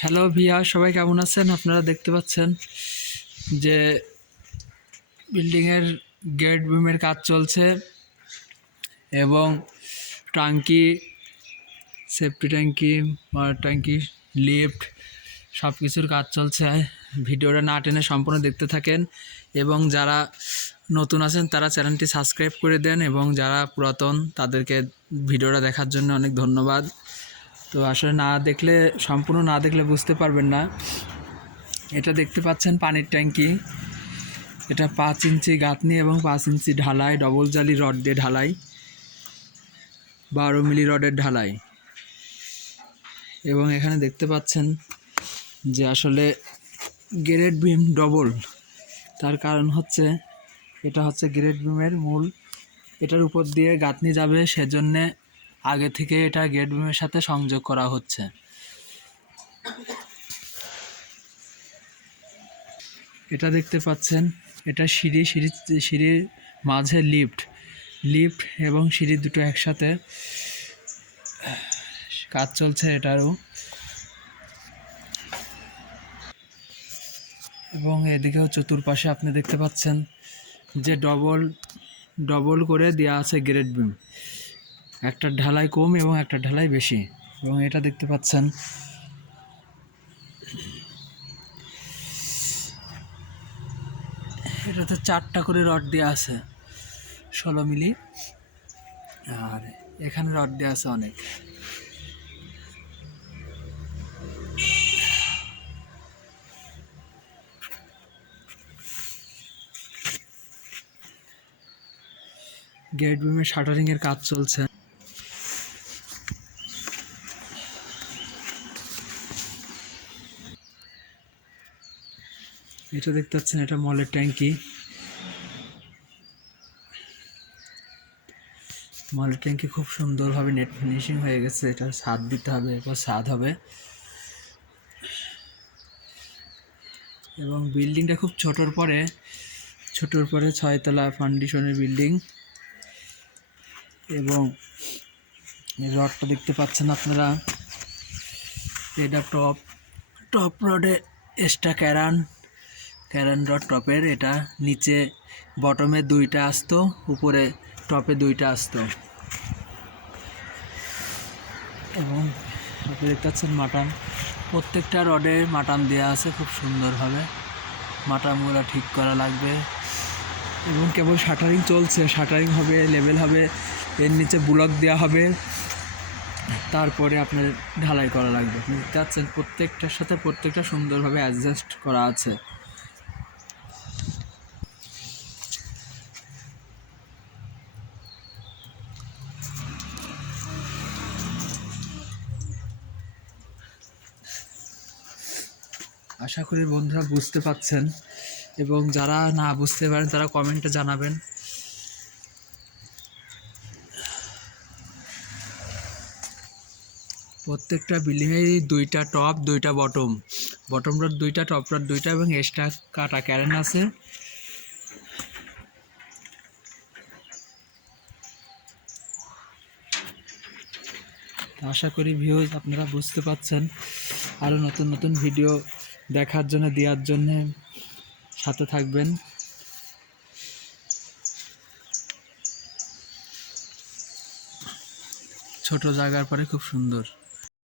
Hello Villa সবাই কেমন আছেন? আপনারা দেখতে পাচ্ছেন যে বিল্ডিংয়ের গেট বিমের কাজ চলছে এবং ট্যাঙ্কি সেফটি ট্যাঙ্কি ট্যাঙ্কি লিফট সব কিছুর কাজ চলছে। ভিডিওটা না টেনে সম্পূর্ণ দেখতে থাকেন এবং যারা নতুন আছেন, তারা চ্যানেলটি সাবস্ক্রাইব করে দেন এবং যারা পুরাতন, তাদেরকে ভিডিওটা দেখার জন্য অনেক ধন্যবাদ। তো আসলে না দেখলে, সম্পূর্ণ না দেখলে বুঝতে পারবেন না। এটা দেখতে পাচ্ছেন পানির ট্যাঙ্কি। এটা পাঁচ ইঞ্চি গাঁথনি এবং পাঁচ ইঞ্চি ঢালাই ডবল জালি রড দিয়ে ঢালাই, বারো মিলি রডের ঢালাই। এবং এখানে দেখতে পাচ্ছেন যে আসলে গ্রেড বিম ডবল। তার কারণ হচ্ছে, এটা হচ্ছে গ্রেড বিমের মূল। এটার উপর দিয়ে গাঁথনি যাবে, সেজন্যে আগে থেকে এটা গেট বিমের সাথে সংযোগ করা হচ্ছে। এটা দেখতে পাচ্ছেন, এটা সিঁড়ি সিঁড়ি, সিঁড়ির মাঝে লিফট লিফট এবং সিঁড়ি দুটো একসাথে কাজ চলছে এটারও। এবং এদিকেও চতুর্পাশে আপনি দেখতে পাচ্ছেন যে ডবল ডবল করে দেওয়া আছে গ্রেড বিম একটা ঢালাই কম এবং একটা ঢালাই বেশি। এবং এটা দেখতে পাচ্ছেন। এটাতে চারটা করে রড দেওয়া আছে, ষোলো মিলি। আর এখানে রড দেওয়া আছে অনেক। গেট বিমের শাটারিংয়ের কাজ চলছে। এটা দেখতে পাচ্ছেন, এটা মলের ট্যাঙ্কি। মলের ট্যাঙ্কি খুব সুন্দরভাবে নেট ফিনিশিং হয়ে গেছে, এটা স্বাদ দিতে হবে, এরপর স্বাদ হবে। এবং বিল্ডিংটা খুব ছোটোর পরে ছোটোর পরে ছয়তলা ফাউন্ডেশনের বিল্ডিং। এবং রডটা দেখতে পাচ্ছেন আপনারা, এটা টপ টপ রডে এক্সট্রা ক্যারান। ক্যারান টপের এটা নিচে বটমে দুইটা আসতো, উপরে টপে দুইটা আসতো। এবং আপনি দেখতে পাচ্ছেন মাটাম প্রত্যেকটা রডে মাটাম দেওয়া আছে, খুব সুন্দরভাবে। মাটামগুলো ঠিক করা লাগবে। এবং কেবল শাটারিং চলছে শাটারিং হবে লেভেল হবে, এর নিচে ব্লক দেওয়া হবে। তারপরে আপনার ঢালাই করা লাগবে। আপনি দেখতে পাচ্ছেন প্রত্যেকটার সাথে প্রত্যেকটা সুন্দরভাবে অ্যাডজাস্ট করা আছে। আশা করি বন্ধুরা বুঝতে পাচ্ছেন এবং যারা না বুঝতে পারেন, তারা কমেন্টে জানাবেন। প্রত্যেকটা বিল্ডিংয়েরই দুইটা টপ, দুইটা বটম। বটম রড দুইটা, টপ রড দুইটা এবং এক্সট্রা কাটা ক্যারেন আছে। আশা করি ভিউজ আপনারা বুঝতে পাচ্ছেন। আরও নতুন নতুন ভিডিও দেখার জন্য দেওয়ার জন্য সাথে থাকবেন। ছোট জায়গার পরে খুব সুন্দর।